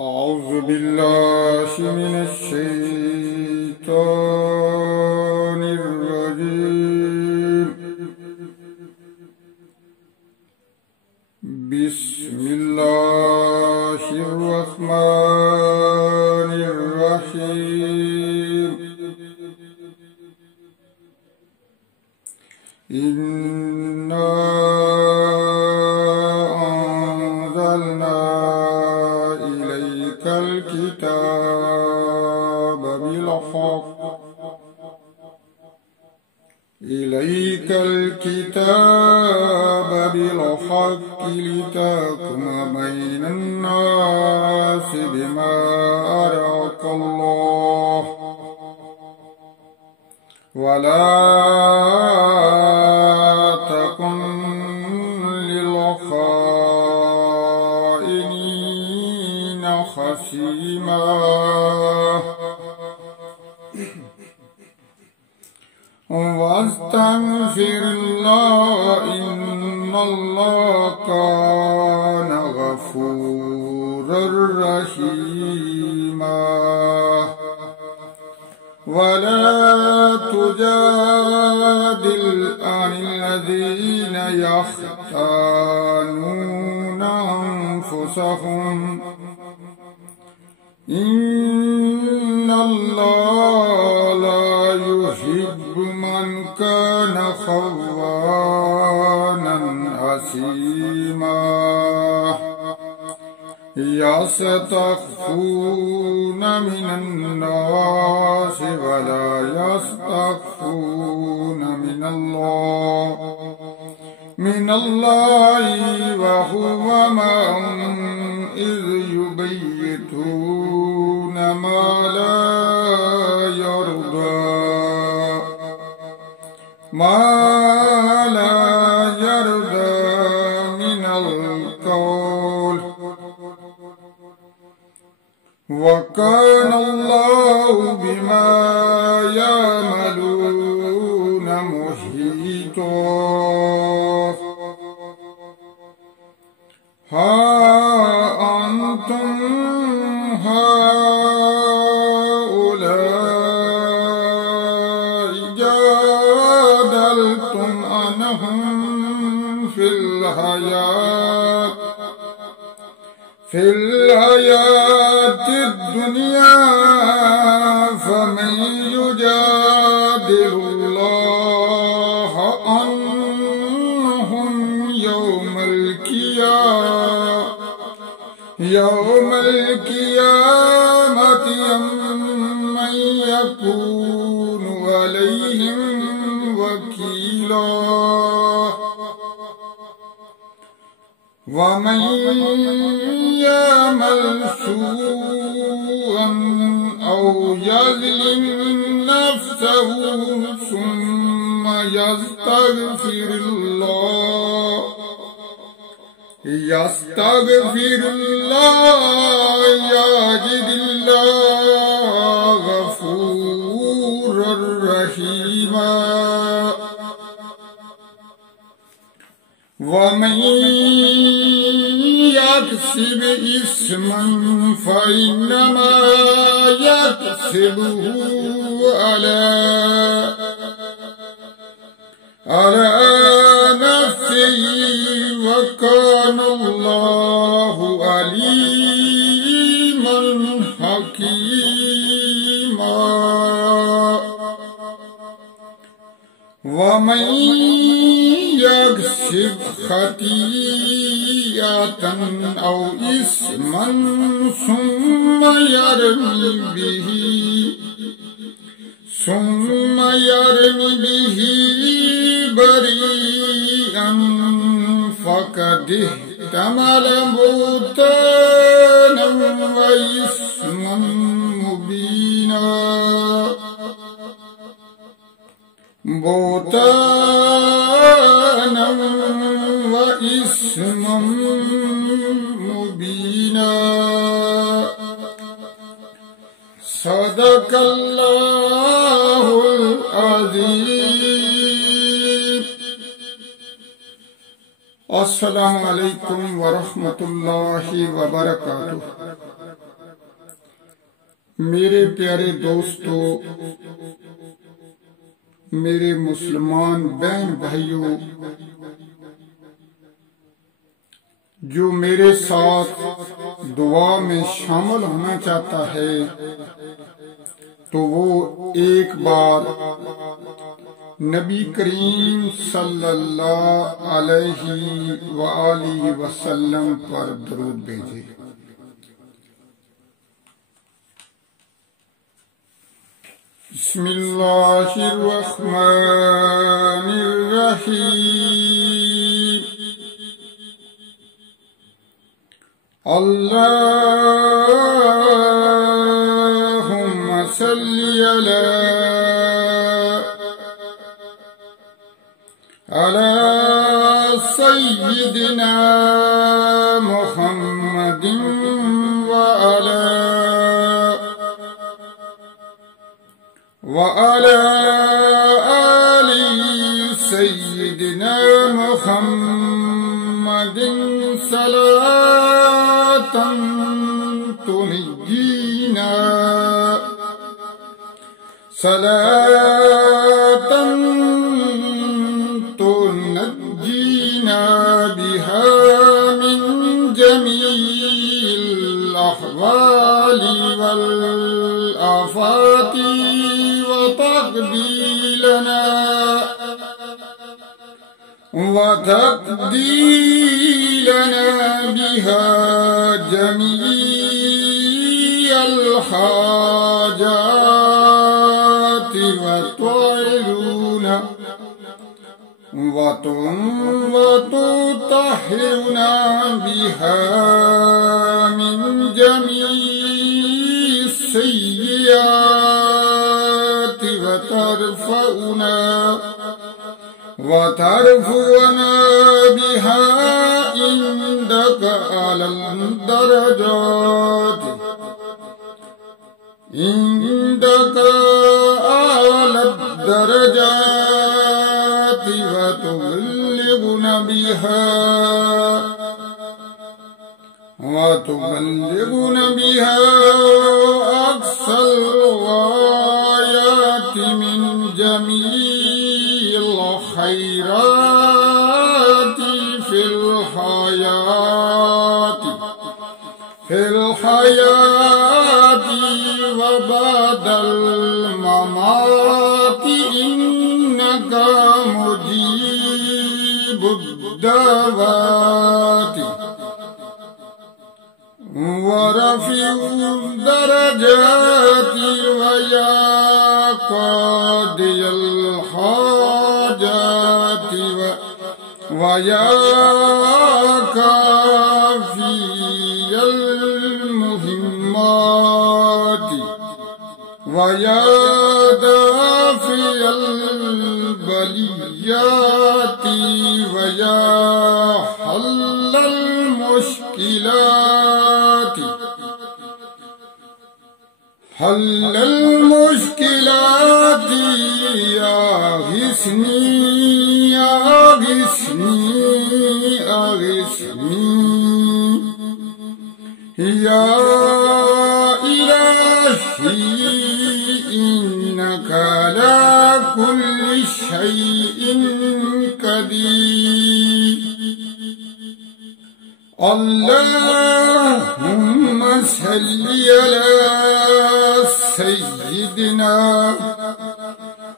أعوذ بالله من الشيطان الرجيم. بسم الله الرحمن الرحيم. إنا أنزلنا إليك الكتاب بالحق لتحكم بين الناس بما أراك الله ولا تكن للخائنين خصيما. واستغفر الله إن الله كان غفورا رحيما. ولا تجادل عن الذين يختانون أنفسهم إن الله لا يحب من كان خوانا أثيما. يستخفون من الناس ولا يستخفون من الله وهو معهم إذ يبيتون ما لا يرضى من القول وكان الله بما يعملون محيطا. ها أنتم هؤلاء جادلتم عنهم في الحياة الدنيا فمن يجادل الله عنهم يوم القيامة من يكون عليهم وكيلا. ومن يعمل سوءا أو يظلم نفسه ثم يستغفر الله يجد الله غفورا رحيما. ومن يكسب إثما فإنما يكسبه على نفسه وكان الله عليما حكيما. ومن يكسب خطيئة أو إثما ثم يرمي به بريئا فقد احتمل بهتانا وإثما مبينا. صدق الله العظيم. السلام علیکم ورحمۃ اللہ وبرکاتہ. میرے پیارے دوستو، میرے مسلمان بہن بھائیوں، جو میرے ساتھ دعا میں شامل ہونا چاہتا ہے تو وہ ایک بار نبی کریم صلی اللہ علیہ وآلہ وسلم پر درود بھیجے۔ بسم اللہ الرحمن الرحیم۔ اللہم صلی علی سیدنا محمد وعلى آل سيدنا محمد صلاة تنجينا بها من جميع الأحوال والآفات، وتقضي لنا بها جميع الحاجات، وتطهرنا بها من جميع السيئات، وترفعنا بها عندك على الدرجات، وتبلغنا بها أقصى الغايات من جميع الخيرات في الحياة وبعد الممات، إنك مجيب الدعوات ورفيع الدرجات، ويا قاضي الحاجات، ويا كافي المهمات، ويا دافع البليات، ويا حل المشكلات، أغثني يا إلهي، إنك على كل شيء قدير۔ اللهم صل على سيدنا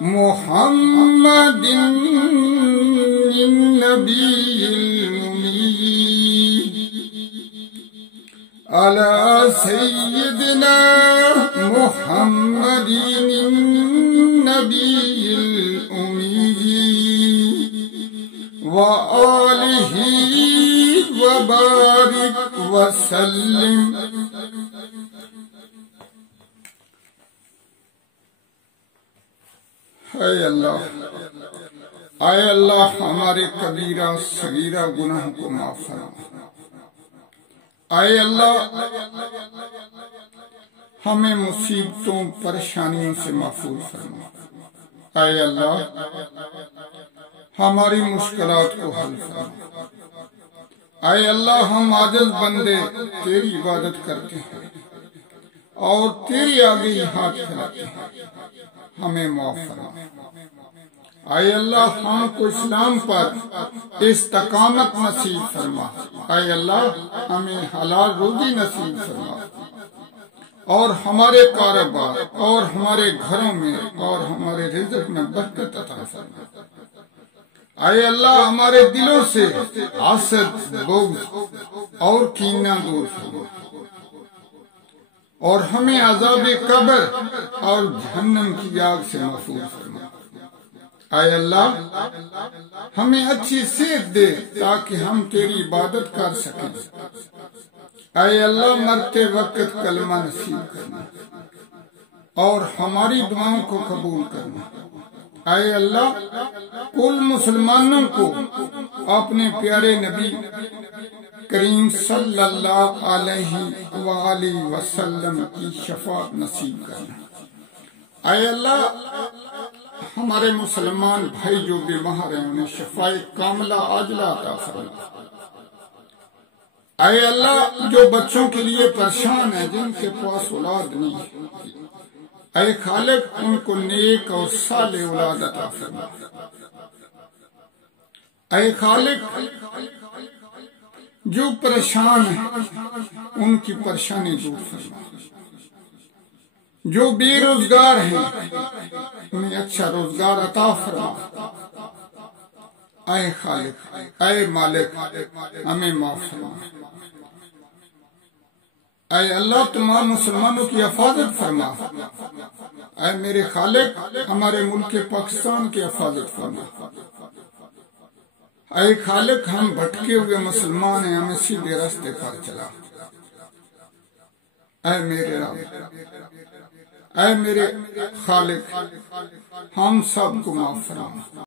محمد النبي الأمي، على سيدنا محمد النبي الأمي وآله وبارك وسلم۔ اے اللہ ہمارے کبیرہ صغیرہ گناہ کو معاف فرما۔ اے اللہ ہمیں مصیبتوں پریشانیوں سے محفوظ فرما۔ اے اللہ ہماری مشکلات کو حل فرما۔ اے اللہ ہم عاجز بندے تیری عبادت کرتے ہیں، اور تیری آگے ہی ہاتھ پھیلاتے ہیں، ہمیں معاف فرما۔ اے اللہ ہم کو اسلام پر استقامت نصیب فرما۔ اے اللہ ہمیں حلال روزی نصیب فرما، اور ہمارے کاروبار اور ہمارے گھروں میں اور ہمارے رزق میں برکت عطا فرما۔ اے اللہ ہمارے دلوں سے حسد، بغض اور کینہ دور فرما، اور ہمیں عذاب قبر اور جہنم کی آگ سے محفوظ فرما۔ اے اللہ ہمیں اچھی صحت دے تاکہ ہم تیری عبادت کر سکیں۔ اے اللہ مرتے وقت کلمہ نصیب کرنا اور ہماری دعاؤں کو قبول کرنا۔ اے اللہ کل مسلمانوں کو اپنے پیارے نبی کریم صلی اللہ علیہ وآلہ وسلم کی شفاعت نصیب کرنا۔ اے اللہ ہمارے مسلمان بھائی جو بیمار ہیں انہیں شفاء کاملہ عاجلہ عطا فرما۔ اے اللہ جو بچوں کے لیے پریشان ہیں، جن کے پاس اولاد نہیں ہے، اے خالق ان کو نیک اور صالح اولاد عطا فرما۔ اے خالق جو پریشان ہیں ان کی پریشانی دور فرما، جو بے روزگار ہیں انہیں اچھا روزگار عطا فرما۔ اے خالق، اے مالک ہمیں معاف فرما۔ اے اللہ تمام مسلمانوں کی حفاظت فرما۔ اے میرے خالق ہمارے ملک پاکستان کی حفاظت فرما۔ اے خالق ہم بھٹکے ہوئے مسلمان ہیں، ہمیں سیدھے راستے پر چلا۔ اے میرے رب، اے میرے خالق ہم سب کو معاف فرما۔